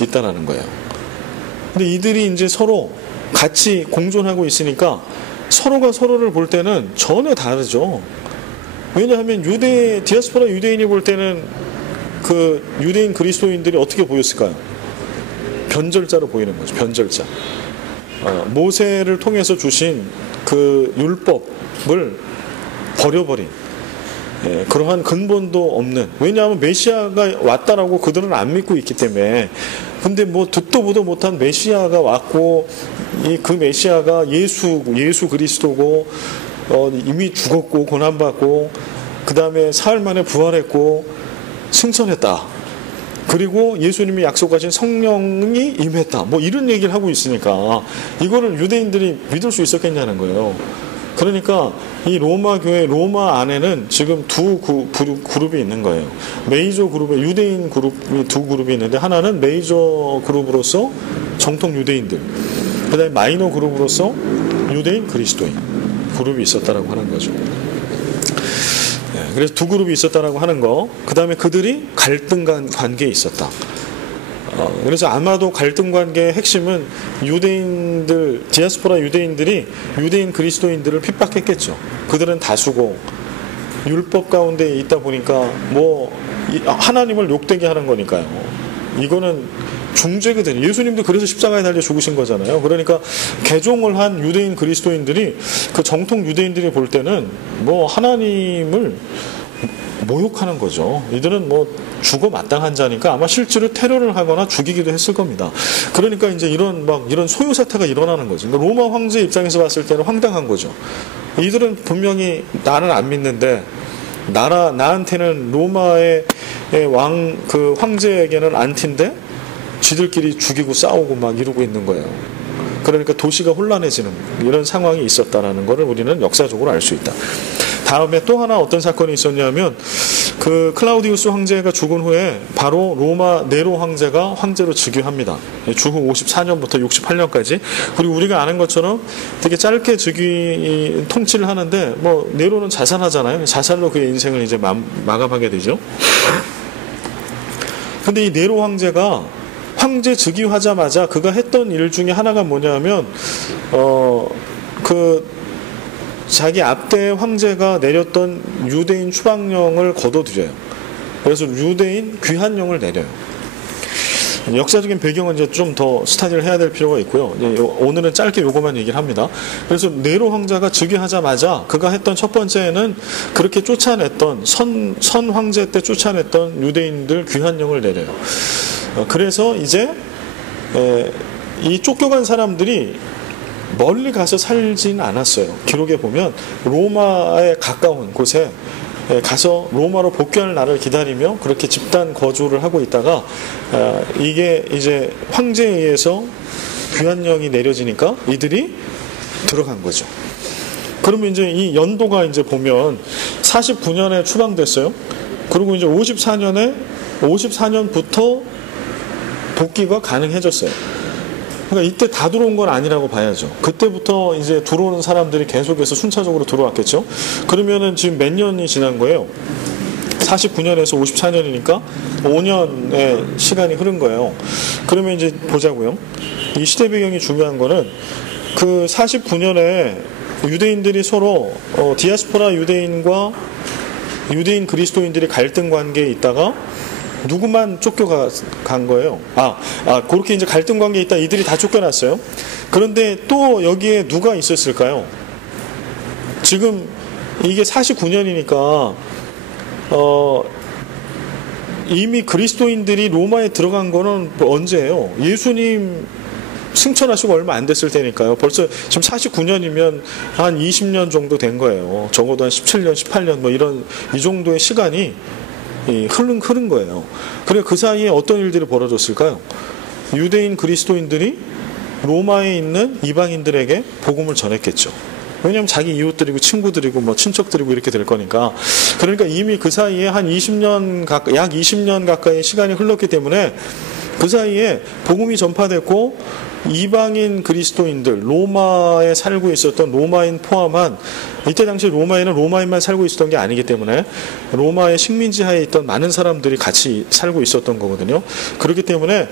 있다라는 거예요. 근데 이들이 이제 서로 같이 공존하고 있으니까 서로가 서로를 볼 때는 전혀 다르죠. 왜냐하면 디아스포라 유대인이 볼 때는 그 유대인 그리스도인들이 어떻게 보였을까요? 변절자로 보이는 거죠. 변절자. 모세를 통해서 주신 그 율법을 버려버린, 그러한 근본도 없는, 왜냐하면 메시아가 왔다라고 그들은 안 믿고 있기 때문에. 근데 뭐 듣도 보도 못한 메시아가 왔고 그 메시아가 예수 그리스도고 이미 죽었고 고난받고 그 다음에 사흘 만에 부활했고 승천했다. 그리고 예수님이 약속하신 성령이 임했다. 뭐 이런 얘기를 하고 있으니까 이거를 유대인들이 믿을 수 있었겠냐는 거예요. 그러니까 이 로마 교회, 로마 안에는 지금 두 그룹이 있는 거예요. 메이저 그룹에 유대인 그룹이 두 그룹이 있는데, 하나는 메이저 그룹으로서 정통 유대인들, 그 다음에 마이너 그룹으로서 유대인 그리스도인 그룹이 있었다라고 하는 거죠. 그래서 두 그룹이 있었다라고 하는 거. 그 다음에 그들이 갈등 관계에 있었다. 그래서 아마도 갈등 관계의 핵심은 유대인들, 디아스포라 유대인들이 유대인 그리스도인들을 핍박했겠죠. 그들은 다수고 율법 가운데 있다 보니까 뭐 하나님을 욕되게 하는 거니까요. 이거는 중죄거든요. 예수님도 그래서 십자가에 달려 죽으신 거잖아요. 그러니까 개종을 한 유대인 그리스도인들이, 그 정통 유대인들이 볼 때는 뭐 하나님을 모욕하는 거죠. 이들은 뭐 죽어 마땅한 자니까 아마 실제로 테러를 하거나 죽이기도 했을 겁니다. 그러니까 이제 이런 소요 사태가 일어나는 거죠. 그러니까 로마 황제 입장에서 봤을 때는 황당한 거죠. 이들은 분명히 나는 안 믿는데 나한테는 로마의 그 황제에게는 안티인데 지들끼리 죽이고 싸우고 막 이러고 있는 거예요. 그러니까 도시가 혼란해지는 이런 상황이 있었다라는 것을 우리는 역사적으로 알 수 있다. 다음에 또 하나 어떤 사건이 있었냐면, 그 클라우디우스 황제가 죽은 후에 바로 로마 네로 황제가 황제로 즉위합니다. 주후 54년부터 68년까지. 그리고 우리가 아는 것처럼 되게 짧게 통치를 하는데, 뭐 네로는 자살하잖아요. 자살로 그의 인생을 이제 마감하게 되죠. 근데 이 네로 황제가 황제 즉위하자마자 그가 했던 일 중에 하나가 뭐냐면, 자기 앞대 황제가 내렸던 유대인 추방령을 거둬들여요. 그래서 유대인 귀환령을 내려요. 역사적인 배경은 이제 좀 더 스타디를 해야 될 필요가 있고요. 오늘은 짧게 요거만 얘기를 합니다. 그래서 네로 황제가 즉위하자마자 그가 했던 첫 번째는 그렇게 쫓아냈던 선 황제 때 쫓아냈던 유대인들 귀환령을 내려요. 그래서 이제 이 쫓겨간 사람들이 멀리 가서 살지는 않았어요. 기록에 보면 로마에 가까운 곳에 가서 로마로 복귀할 날을 기다리며 그렇게 집단 거주를 하고 있다가, 이게 이제 황제에 의해서 귀환령이 내려지니까 이들이 들어간 거죠. 그러면 이제 이 연도가 이제 보면 49년에 추방됐어요. 그리고 이제 54년부터 복귀가 가능해졌어요. 그러니까 이때 다 들어온 건 아니라고 봐야죠. 그때부터 이제 들어오는 사람들이 계속해서 순차적으로 들어왔겠죠. 그러면은 지금 몇 년이 지난 거예요? 49년에서 54년이니까 5년의 시간이 흐른 거예요. 그러면 이제 보자고요. 이 시대 배경이 중요한 거는, 그 49년에 유대인들이 서로 디아스포라 유대인과 유대인 그리스도인들이 갈등 관계에 있다가 누구만 쫓겨간 거예요. 그렇게 이제 갈등 관계에 있다 이들이 다 쫓겨났어요. 그런데 또 여기에 누가 있었을까요? 지금 이게 49년이니까 이미 그리스도인들이 로마에 들어간 거는 언제예요? 예수님 승천하시고 얼마 안 됐을 때니까요. 벌써 지금 49년이면 한 20년 정도 된 거예요. 적어도 한 17년, 18년 뭐 이 정도의 시간이 흐른 거예요. 그래, 그 사이에 어떤 일들이 벌어졌을까요? 유대인 그리스도인들이 로마에 있는 이방인들에게 복음을 전했겠죠. 왜냐하면 자기 이웃들이고 친구들이고 뭐 친척들이고 이렇게 될 거니까. 그러니까 이미 그 사이에 약 20년 가까이 시간이 흘렀기 때문에 그 사이에 복음이 전파됐고, 이방인 그리스도인들, 로마에 살고 있었던 로마인 포함한, 이때 당시 로마에는 로마인만 살고 있었던 게 아니기 때문에 로마의 식민지하에 있던 많은 사람들이 같이 살고 있었던 거거든요. 그렇기 때문에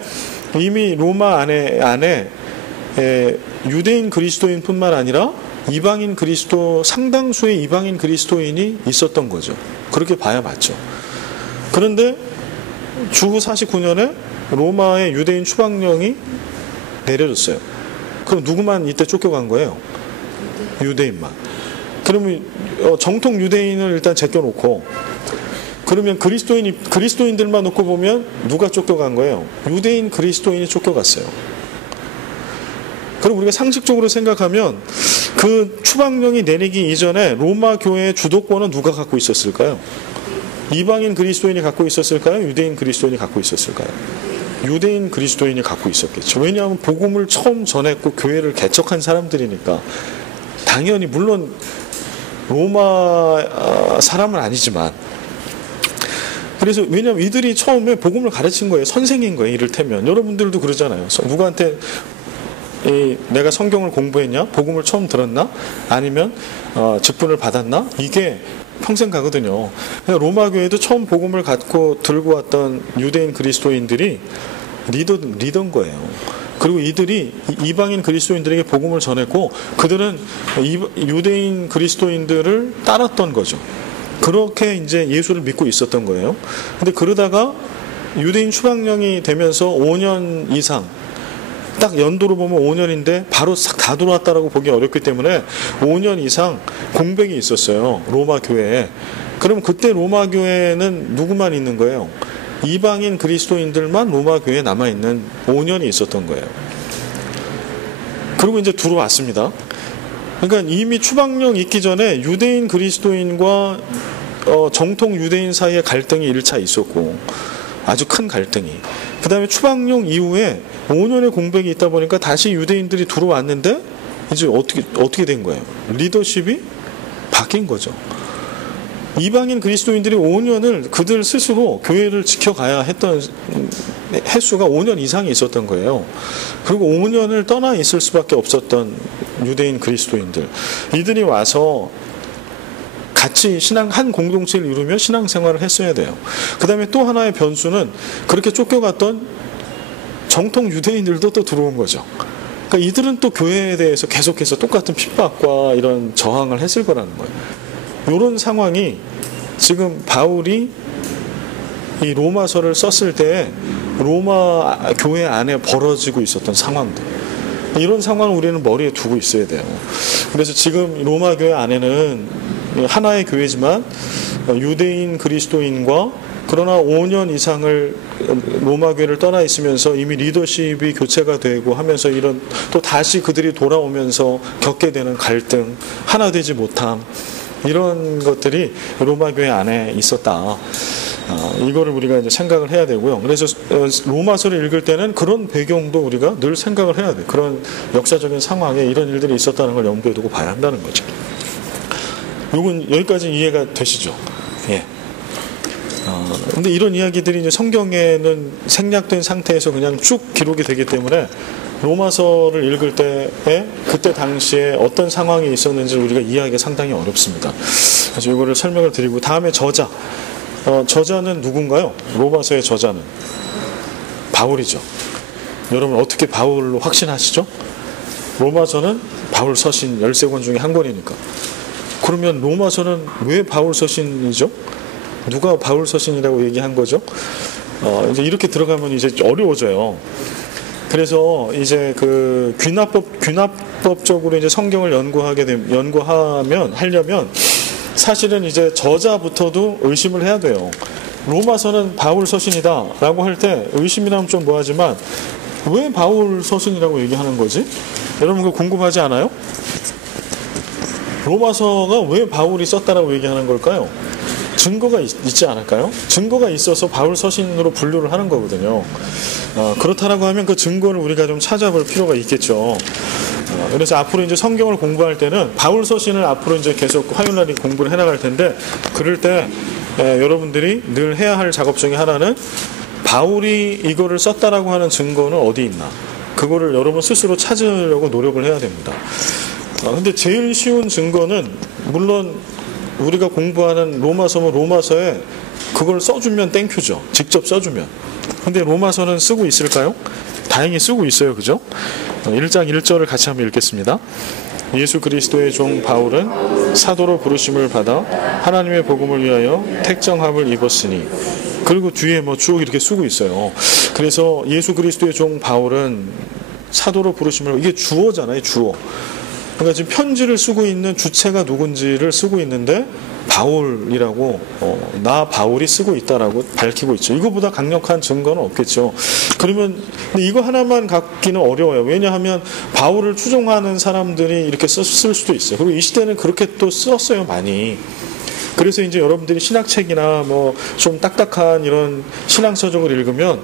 이미 로마 안에 유대인 그리스도인 뿐만 아니라 상당수의 이방인 그리스도인이 있었던 거죠. 그렇게 봐야 맞죠. 그런데 주후 49년에 로마의 유대인 추방령이 내려졌어요. 그럼 누구만 이때 쫓겨간 거예요? 유대인만. 그러면 정통 유대인을 일단 제껴놓고, 그러면 그리스도인들만 놓고 보면 누가 쫓겨간 거예요? 유대인 그리스도인이 쫓겨갔어요. 그럼 우리가 상식적으로 생각하면 그 추방령이 내리기 이전에 로마 교회의 주도권은 누가 갖고 있었을까요? 이방인 그리스도인이 갖고 있었을까요? 유대인 그리스도인이 갖고 있었을까요? 유대인 그리스도인이 갖고 있었겠죠. 왜냐하면 복음을 처음 전했고 교회를 개척한 사람들이니까. 당연히 물론 로마 사람은 아니지만, 그래서 왜냐하면 이들이 처음에 복음을 가르친 거예요. 선생인 거예요. 이를테면 여러분들도 그러잖아요. 누구한테 내가 성경을 공부했냐? 복음을 처음 들었나? 아니면 직분을 받았나? 이게 평생 가거든요. 로마 교회도 처음 복음을 갖고 들고 왔던 유대인 그리스도인들이 리더인 거예요. 그리고 이들이 이방인 그리스도인들에게 복음을 전했고, 그들은 유대인 그리스도인들을 따랐던 거죠. 그렇게 이제 예수를 믿고 있었던 거예요. 근데 그러다가 유대인 추방령이 되면서 5년 이상, 딱 연도로 보면 5년인데 바로 싹 다 들어왔다라고 보기 어렵기 때문에 5년 이상 공백이 있었어요. 로마 교회에. 그럼 그때 로마 교회는 누구만 있는 거예요? 이방인 그리스도인들만 로마 교회에 남아있는 5년이 있었던 거예요. 그리고 이제 들어왔습니다. 그러니까 이미 추방령 있기 전에 유대인 그리스도인과 정통 유대인 사이에 갈등이 1차 있었고, 아주 큰 갈등이. 그 다음에 추방령 이후에 5년의 공백이 있다 보니까 다시 유대인들이 들어왔는데 이제 어떻게 된 거예요? 리더십이 바뀐 거죠. 이방인 그리스도인들이 5년을 그들 스스로 교회를 지켜가야 했던 횟수가 5년 이상이 있었던 거예요. 그리고 5년을 떠나 있을 수밖에 없었던 유대인 그리스도인들, 이들이 와서 같이 한 공동체를 이루며 신앙생활을 했어야 돼요. 그 다음에 또 하나의 변수는 그렇게 쫓겨갔던 정통 유대인들도 또 들어온 거죠. 그러니까 이들은 또 교회에 대해서 계속해서 똑같은 핍박과 이런 저항을 했을 거라는 거예요. 이런 상황이 지금 바울이 이 로마서를 썼을 때 로마 교회 안에 벌어지고 있었던 상황들, 이런 상황을 우리는 머리에 두고 있어야 돼요. 그래서 지금 로마 교회 안에는 하나의 교회지만 유대인 그리스도인과, 그러나 5년 이상을 로마 교회를 떠나 있으면서 이미 리더십이 교체가 되고 하면서 이런 또 다시 그들이 돌아오면서 겪게 되는 갈등, 하나 되지 못함, 이런 것들이 로마 교회 안에 있었다. 이거를 우리가 이제 생각을 해야 되고요. 그래서 로마서를 읽을 때는 그런 배경도 우리가 늘 생각을 해야 돼요. 그런 역사적인 상황에 이런 일들이 있었다는 걸 염두에 두고 봐야 한다는 거죠. 요건 여기까지 이해가 되시죠? 예. 근데 이런 이야기들이 이제 성경에는 생략된 상태에서 그냥 쭉 기록이 되기 때문에 로마서를 읽을 때에 그때 당시에 어떤 상황이 있었는지 우리가 이해하기가 상당히 어렵습니다. 그래서 이거를 설명을 드리고, 다음에 저자는 누군가요? 로마서의 저자는 바울이죠. 여러분 어떻게 바울로 확신하시죠? 로마서는 바울 서신 13권 중에 한 권이니까. 그러면 로마서는 왜 바울 서신이죠? 누가 바울 서신이라고 얘기한 거죠? 이제 이렇게 들어가면 이제 어려워져요. 그래서 이제 그 귀납법적으로 이제 성경을 하려면 사실은 이제 저자부터도 의심을 해야 돼요. 로마서는 바울 서신이다라고 할 때 의심이라면 좀 뭐하지만 왜 바울 서신이라고 얘기하는 거지? 여러분 그거 궁금하지 않아요? 로마서가 왜 바울이 썼다라고 얘기하는 걸까요? 증거가 있지 않을까요? 증거가 있어서 바울 서신으로 분류를 하는 거거든요. 그렇다라고 하면 그 증거를 우리가 좀 찾아볼 필요가 있겠죠. 그래서 앞으로 이제 성경을 공부할 때는 바울 서신을 앞으로 이제 계속 화요일날 공부를 해나갈 텐데, 그럴 때 여러분들이 늘 해야 할 작업 중에 하나는 바울이 이거를 썼다라고 하는 증거는 어디 있나, 그거를 여러분 스스로 찾으려고 노력을 해야 됩니다. 근데 제일 쉬운 증거는 물론 우리가 공부하는 로마서면 로마서에 그걸 써주면 땡큐죠. 직접 써주면. 근데 로마서는 쓰고 있을까요? 다행히 쓰고 있어요. 그죠? 1장 1절을 같이 한번 읽겠습니다. 예수 그리스도의 종 바울은 사도로 부르심을 받아 하나님의 복음을 위하여 택정함을 입었으니, 그리고 뒤에 뭐 쭉 이렇게 쓰고 있어요. 그래서 예수 그리스도의 종 바울은 사도로 부르심을, 이게 주어잖아요. 주어. 그러니까 지금 편지를 쓰고 있는 주체가 누군지를 쓰고 있는데 바울이라고 나 바울이 쓰고 있다라고 밝히고 있죠. 이거보다 강력한 증거는 없겠죠. 그러면 근데 이거 하나만 갖기는 어려워요. 왜냐하면 바울을 추종하는 사람들이 이렇게 쓸 수도 있어요. 그리고 이 시대는 그렇게 또 썼어요, 많이. 그래서 이제 여러분들이 신학책이나 뭐 좀 딱딱한 이런 신앙서적을 읽으면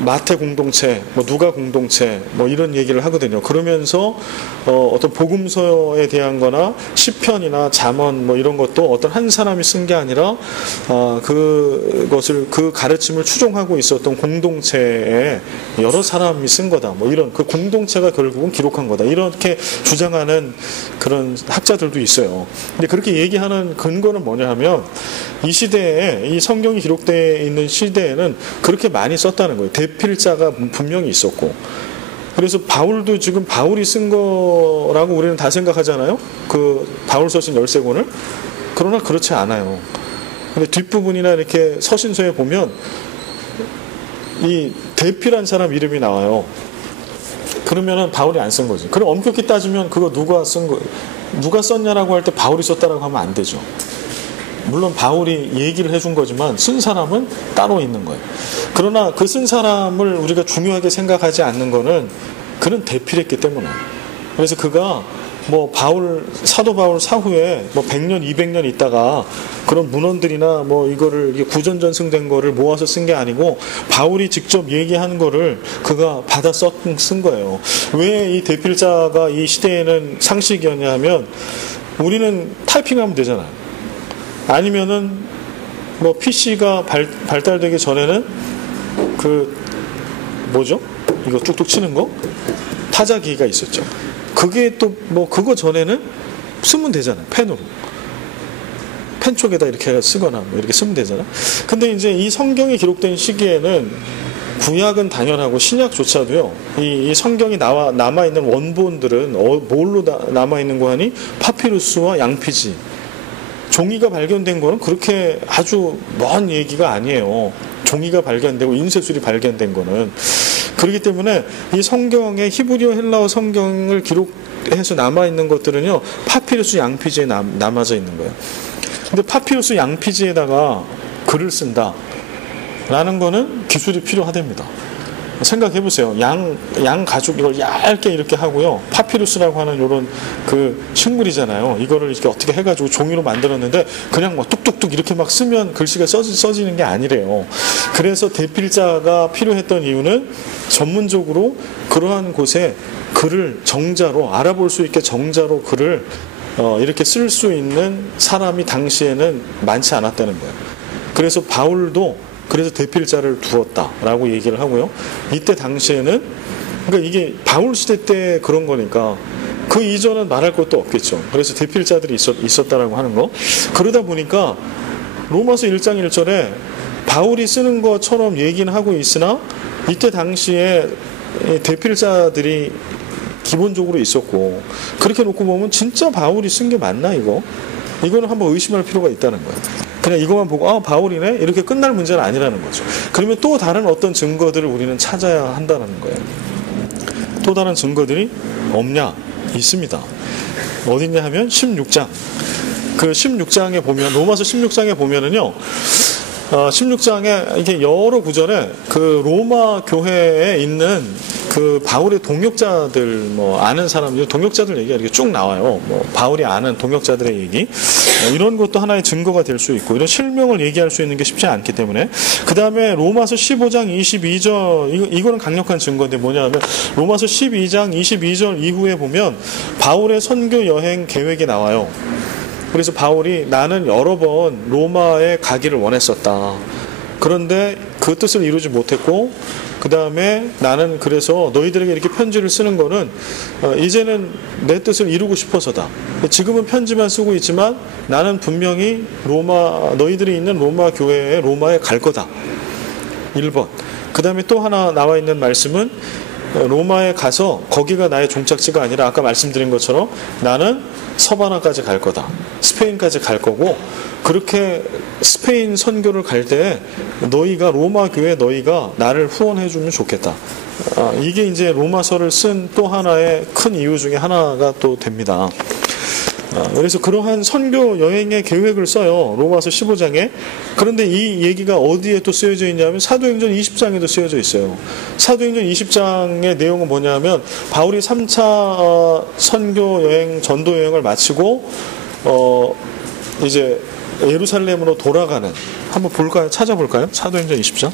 마태 공동체, 뭐 누가 공동체, 뭐 이런 얘기를 하거든요. 그러면서 어떤 복음서에 대한 거나 시편이나 잠언 뭐 이런 것도 어떤 한 사람이 쓴 게 아니라 그것을 그 가르침을 추종하고 있었던 공동체에 여러 사람이 쓴 거다. 뭐 이런 그 공동체가 결국은 기록한 거다. 이렇게 주장하는 그런 학자들도 있어요. 근데 그렇게 얘기하는 근거는 뭐냐 하면 이 시대에 이 성경이 기록되어 있는 시대에는 그렇게 많이 썼다는 거예요. 대필자가 분명히 있었고. 그래서 바울도 지금 바울이 쓴 거라고 우리는 다 생각하잖아요. 그 바울 서신 13권을. 그러나 그렇지 않아요. 근데 뒷부분이나 이렇게 서신서에 보면 이 대필한 사람 이름이 나와요. 그러면은 바울이 안 쓴 거지. 그럼 엄격히 따지면 그거 누가 쓴 거, 누가 썼냐라고 할 때 바울이 썼다라고 하면 안 되죠. 물론 바울이 얘기를 해준 거지만 쓴 사람은 따로 있는 거예요. 그러나 그 쓴 사람을 우리가 중요하게 생각하지 않는 거는 그는 대필했기 때문에. 그래서 그가 뭐 사도 바울 사후에 뭐 100년, 200년 있다가 그런 문헌들이나 뭐 이거를 구전전승된 거를 모아서 쓴 게 아니고 바울이 직접 얘기한 거를 그가 받아 쓴 거예요. 왜 이 대필자가 이 시대에는 상식이었냐 하면 우리는 타이핑하면 되잖아요. 아니면은 뭐 PC가 발달되기 전에는 그 뭐죠? 이거 뚝뚝 치는 거? 타자기가 있었죠. 그게 또 뭐 그거 전에는 쓰면 되잖아요. 펜으로. 펜 쪽에다 이렇게 쓰거나 뭐 이렇게 쓰면 되잖아. 근데 이제 이 성경이 기록된 시기에는 구약은 당연하고 신약조차도요. 이 성경이 남아있는 원본들은 뭘로 남아있는 거 하니? 파피루스와 양피지. 종이가 발견된 거는 그렇게 아주 먼 얘기가 아니에요. 종이가 발견되고 인쇄술이 발견된 거는. 그렇기 때문에 이 성경의 히브리어 헬라어 성경을 기록해서 남아있는 것들은요. 파피루스 양피지에 남아져 있는 거예요. 근데 파피루스 양피지에다가 글을 쓴다 라는 거는 기술이 필요하답니다. 생각해 보세요. 양 가죽 이걸 얇게 이렇게 하고요. 파피루스라고 하는 요런 그 식물이잖아요. 이거를 이렇게 어떻게 해가지고 종이로 만들었는데 그냥 뭐 뚝뚝뚝 이렇게 막 쓰면 글씨가 써지는 게 아니래요. 그래서 대필자가 필요했던 이유는 전문적으로 그러한 곳에 글을 정자로 알아볼 수 있게 정자로 글을 이렇게 쓸 수 있는 사람이 당시에는 많지 않았다는 거예요. 그래서 바울도 그래서 대필자를 두었다라고 얘기를 하고요. 이때 당시에는 그러니까 이게 바울 시대 때 그런 거니까 그 이전은 말할 것도 없겠죠. 그래서 대필자들이 있었다라고 하는 거. 그러다 보니까 로마서 1장 1절에 바울이 쓰는 것처럼 얘기는 하고 있으나 이때 당시에 대필자들이 기본적으로 있었고 그렇게 놓고 보면 진짜 바울이 쓴 게 맞나 이거? 이거는 한번 의심할 필요가 있다는 거예요. 그냥 이것만 보고 바울이네? 이렇게 끝날 문제는 아니라는 거죠. 그러면 또 다른 어떤 증거들을 우리는 찾아야 한다는 거예요. 또 다른 증거들이 없냐? 있습니다. 어딨냐 하면 16장. 그 16장에 보면 로마서 16장에 보면은요. 16장에 이렇게 여러 구절에 그 로마 교회에 있는 그 바울의 동역자들 뭐 아는 사람들 동역자들 얘기가 이렇게 쭉 나와요. 뭐 바울이 아는 동역자들의 얘기 이런 것도 하나의 증거가 될 수 있고 이런 실명을 얘기할 수 있는 게 쉽지 않기 때문에 그 다음에 로마서 15장 22절 이거는 강력한 증거인데 뭐냐면 로마서 12장 22절 이후에 보면 바울의 선교 여행 계획이 나와요. 그래서 바울이 나는 여러 번 로마에 가기를 원했었다. 그런데 그 뜻을 이루지 못했고 그 다음에 나는 그래서 너희들에게 이렇게 편지를 쓰는 거는 이제는 내 뜻을 이루고 싶어서다. 지금은 편지만 쓰고 있지만 나는 분명히 너희들이 있는 로마 교회에 로마에 갈 거다. 1번. 그 다음에 또 하나 나와 있는 말씀은 로마에 가서 거기가 나의 종착지가 아니라 아까 말씀드린 것처럼 나는 서바나까지 갈 거다. 스페인까지 갈 거고 그렇게 스페인 선교를 갈 때 너희가 로마 교회 너희가 나를 후원해 주면 좋겠다. 이게 이제 로마서를 쓴 또 하나의 큰 이유 중에 하나가 또 됩니다. 그래서 그러한 선교 여행의 계획을 써요. 로마서 15장에. 그런데 이 얘기가 어디에 또 쓰여져 있냐면 사도행전 20장에도 쓰여져 있어요. 사도행전 20장의 내용은 뭐냐면 바울이 3차 선교 여행, 전도 여행을 마치고 이제 예루살렘으로 돌아가는, 한번 볼까요? 찾아볼까요? 사도행전 20장.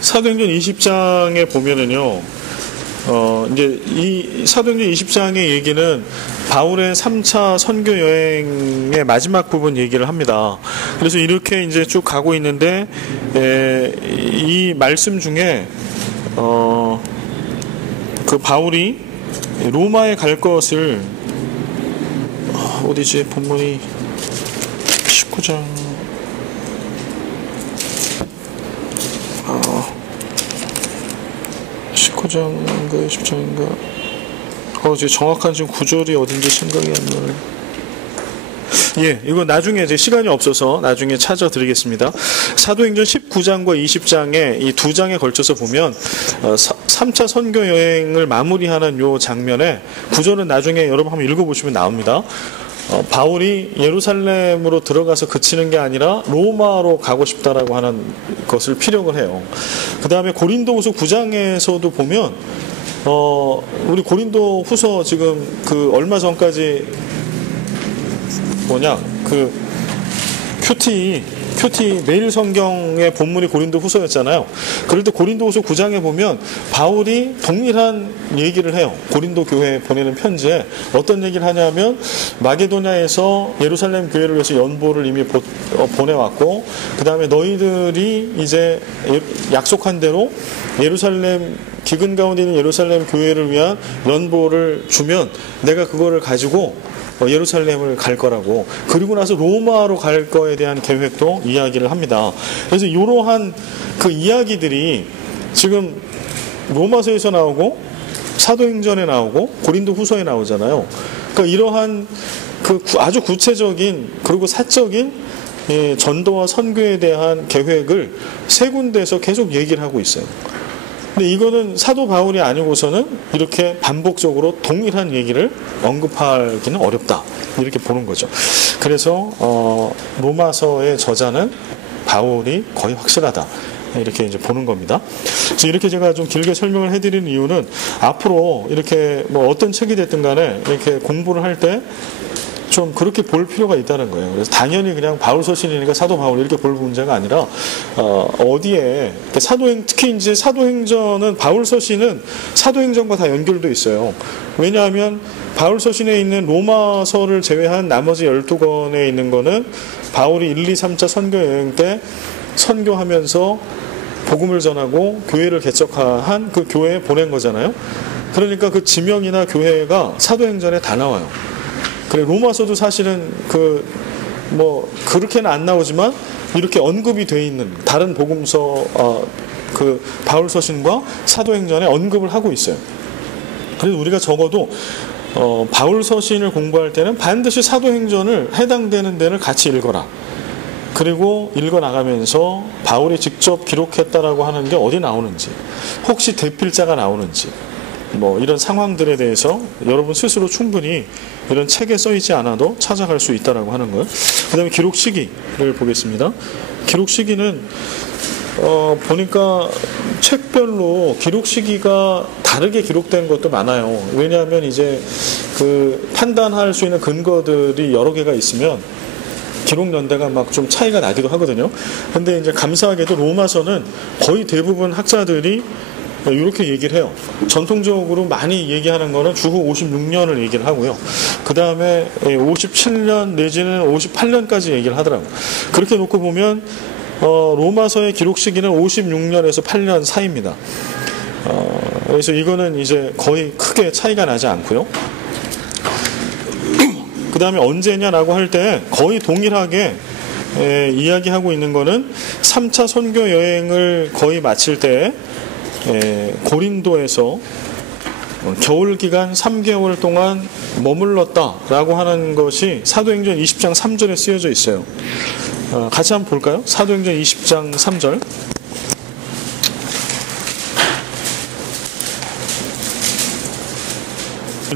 사도행전 20장에 보면은요, 이제 이 사도행전 20장의 얘기는 바울의 3차 선교 여행의 마지막 부분 얘기를 합니다. 그래서 이렇게 이제 쭉 가고 있는데, 이 말씀 중에, 그 바울이 로마에 갈 것을, 어디지? 본문이 19장. 19장인가 20장인가 지금 정확한 지금 구절이 어딘지 생각이 안 나요. 예, 이거 나중에 이제 시간이 없어서 나중에 찾아드리겠습니다. 사도행전 19장과 20장에 이 두 장에 걸쳐서 보면 3차 선교 여행을 마무리하는 요 장면에 구절은 나중에 여러분 한번 읽어보시면 나옵니다. 바울이 예루살렘으로 들어가서 그치는 게 아니라 로마로 가고 싶다라고 하는 것을 피력을 해요. 그 다음에 고린도후서 9장에서도 보면 우리 고린도후서 지금 그 얼마 전까지 그 큐티 매일 성경의 본문이 고린도후서였잖아요. 그럴 때 고린도후서 9장에 보면 바울이 동일한 얘기를 해요. 고린도 교회에 보내는 편지에 어떤 얘기를 하냐면 마게도냐에서 예루살렘 교회를 위해서 연보를 이미 보내왔고 그 다음에 너희들이 이제 약속한 대로 예루살렘 기근 가운데 있는 예루살렘 교회를 위한 연보를 주면 내가 그거를 가지고 예루살렘을 갈 거라고, 그리고 나서 로마로 갈 거에 대한 계획도 이야기를 합니다. 그래서 이러한 그 이야기들이 지금 로마서에서 나오고 사도행전에 나오고 고린도후서에 나오잖아요. 그러니까 이러한 그 아주 구체적인 그리고 사적인 전도와 선교에 대한 계획을 세 군데에서 계속 얘기를 하고 있어요. 근데 이거는 사도 바울이 아니고서는 이렇게 반복적으로 동일한 얘기를 언급하기는 어렵다, 이렇게 보는 거죠. 그래서 로마서의 저자는 바울이 거의 확실하다, 이렇게 이제 보는 겁니다. 그래서 이렇게 제가 좀 길게 설명을 해드리는 이유는 앞으로 이렇게 뭐 어떤 책이 됐든 간에 이렇게 공부를 할 때 좀 그렇게 볼 필요가 있다는 거예요. 그래서 당연히 그냥 바울 서신이니까 사도 바울 이렇게 볼 문제가 아니라 어디에 특히 이제 사도행전은 바울 서신은 사도행전과 다 연결돼 있어요. 왜냐하면 바울 서신에 있는 로마서를 제외한 나머지 12권에 있는 거는 바울이 1, 2, 3차 선교 여행 때 선교하면서 복음을 전하고 교회를 개척한 그 교회에 보낸 거잖아요. 그러니까 그 지명이나 교회가 사도행전에 다 나와요. 그래, 로마서도 사실은 그렇게는 안 나오지만 이렇게 언급이 돼 있는 다른 복음서 그 바울 서신과 사도행전에 언급을 하고 있어요. 그래서 우리가 적어도 바울 서신을 공부할 때는 반드시 사도행전을 해당되는 데를 같이 읽어라. 그리고 읽어나가면서 바울이 직접 기록했다라고 하는 게 어디 나오는지, 혹시 대필자가 나오는지, 이런 상황들에 대해서 여러분 스스로 충분히 이런 책에 써있지 않아도 찾아갈 수 있다라고 하는 거예요. 그 다음에 기록 시기를 보겠습니다. 기록 시기는 보니까 책별로 기록 시기가 다르게 기록된 것도 많아요. 왜냐하면 이제 그 판단할 수 있는 근거들이 여러 개가 있으면 기록 연대가 막 좀 차이가 나기도 하거든요. 근데 이제 감사하게도 로마서는 거의 대부분 학자들이 이렇게 얘기를 해요. 전통적으로 많이 얘기하는 거는 주후 56년을 얘기를 하고요. 그 다음에 57년 내지는 58년까지 얘기를 하더라고요. 그렇게 놓고 보면 로마서의 기록 시기는 56년에서 8년 사이입니다. 그래서 이거는 이제 거의 크게 차이가 나지 않고요. 그 다음에 언제냐라고 할 때 거의 동일하게 이야기하고 있는 거는 3차 선교 여행을 거의 마칠 때 고린도에서 겨울 기간 3개월 동안 머물렀다라고 하는 것이 사도행전 20장 3절에 쓰여져 있어요. 같이 한번 볼까요? 사도행전 20장 3절.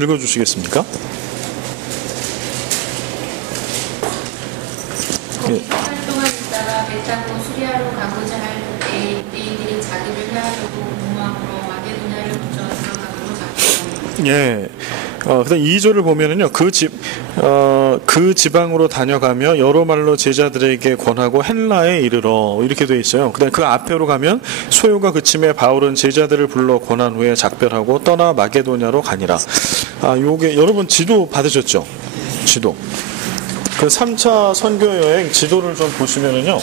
읽어주시겠습니까? 거기 3일 동안 있다가 배 타고 수리아로 가고자 할 때 이들이 자기를 해하려고 로마로 마게도냐를 거쳐 들어가기로 작정합니다. 예. 그다음 2절을 보면은요, 그 지방으로 다녀가며 여러 말로 제자들에게 권하고 헬라에 이르러 이렇게 되어 있어요. 그다음 그 앞에로 가면 소요가 그침에 바울은 제자들을 불러 권한 후에 작별하고 떠나 마게도냐로 가니라. 요게 여러분 지도 받으셨죠? 지도. 그 3차 선교 여행 지도를 좀 보시면은요.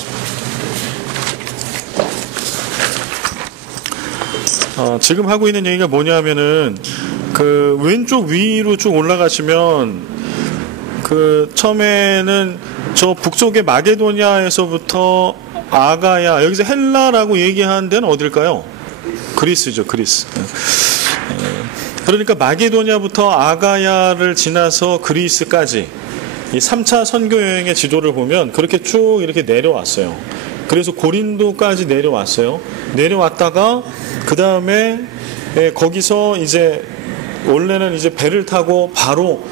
지금 하고 있는 얘기가 뭐냐면은 그 왼쪽 위로 쭉 올라가시면 그 처음에는 저 북쪽의 마게도냐에서부터 아가야, 여기서 헬라라고 얘기하는 데는 어딜까요? 그리스죠, 그리스. 그러니까 마게도냐부터 아가야를 지나서 그리스까지 이 3차 선교 여행의 지도를 보면 그렇게 쭉 이렇게 내려왔어요. 그래서 고린도까지 내려왔어요. 내려왔다가 그 다음에 거기서 이제 원래는 이제 배를 타고 바로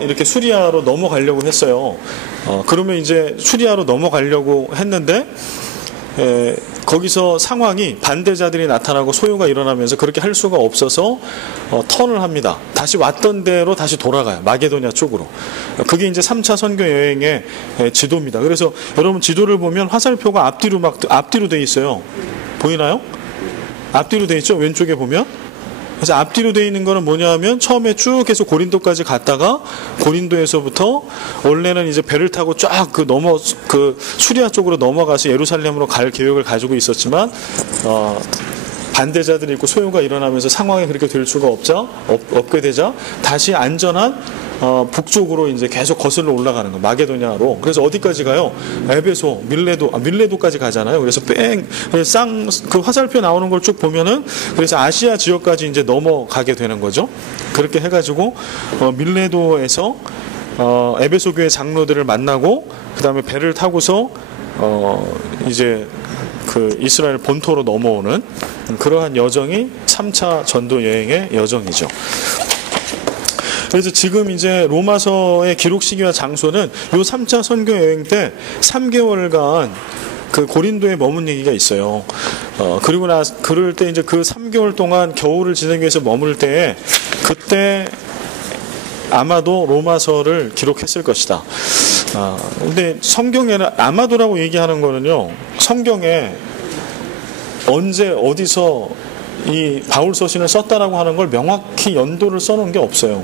이렇게 수리아로 넘어가려고 했어요. 그러면 이제 수리아로 넘어가려고 했는데 거기서 상황이 반대자들이 나타나고 소요가 일어나면서 그렇게 할 수가 없어서 턴을 합니다. 다시 왔던 데로 다시 돌아가요. 마게도냐 쪽으로. 그게 이제 3차 선교 여행의 지도입니다. 그래서 여러분 지도를 보면 화살표가 앞뒤로 돼 있어요. 보이나요? 앞뒤로 돼 있죠? 왼쪽에 보면. 그래서 앞뒤로 돼 있는 거는 뭐냐 하면 처음에 쭉 해서 고린도까지 갔다가 고린도에서부터 원래는 이제 배를 타고 쫙 그 수리아 쪽으로 넘어가서 예루살렘으로 갈 계획을 가지고 있었지만 반대자들이 있고 소요가 일어나면서 상황이 그렇게 될 수가 없게 되자 다시 안전한 북쪽으로 이제 계속 거슬러 올라가는 거, 마게도냐로. 그래서 어디까지 가요? 에베소, 밀레도까지 가잖아요. 그래서 그 화살표 나오는 걸 쭉 보면은 그래서 아시아 지역까지 이제 넘어가게 되는 거죠. 그렇게 해가지고 밀레도에서 에베소 교회 장로들을 만나고 그 다음에 배를 타고서 이제 그 이스라엘 본토로 넘어오는 그러한 여정이 3차 전도 여행의 여정이죠. 그래서 지금 이제 로마서의 기록 시기와 장소는 요 3차 선교 여행 때 3개월간 그 고린도에 머문 얘기가 있어요. 그럴 때 이제 그 3개월 동안 겨울을 지내기 위해서 머물 때에 그때 아마도 로마서를 기록했을 것이다. 근데 성경에는 아마도라고 얘기하는 거는요, 성경에 언제 어디서 이 바울 서신을 썼다라고 하는 걸 명확히 연도를 써놓은 게 없어요.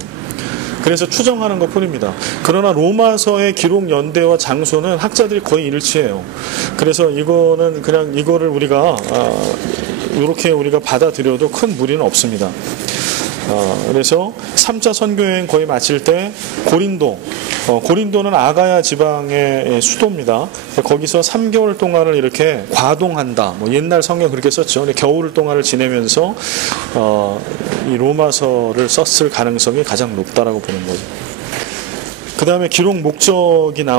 그래서 추정하는 것 뿐입니다. 그러나 로마서의 기록 연대와 장소는 학자들이 거의 일치해요. 그래서 이거는 그냥 이거를 우리가 이렇게 우리가 받아들여도 큰 무리는 없습니다. 그래서 3차 선교여행 거의 마칠 때 고린도는 아가야 지방의 수도입니다. 거기서 3개월 동안을 이렇게 과동한다. 옛날 성경 그렇게 썼죠. 겨울 동안을 지내면서 이 로마서를 썼을 가능성이 가장 높다라고 보는 거죠. 그 다음에 기록 목적이 나오는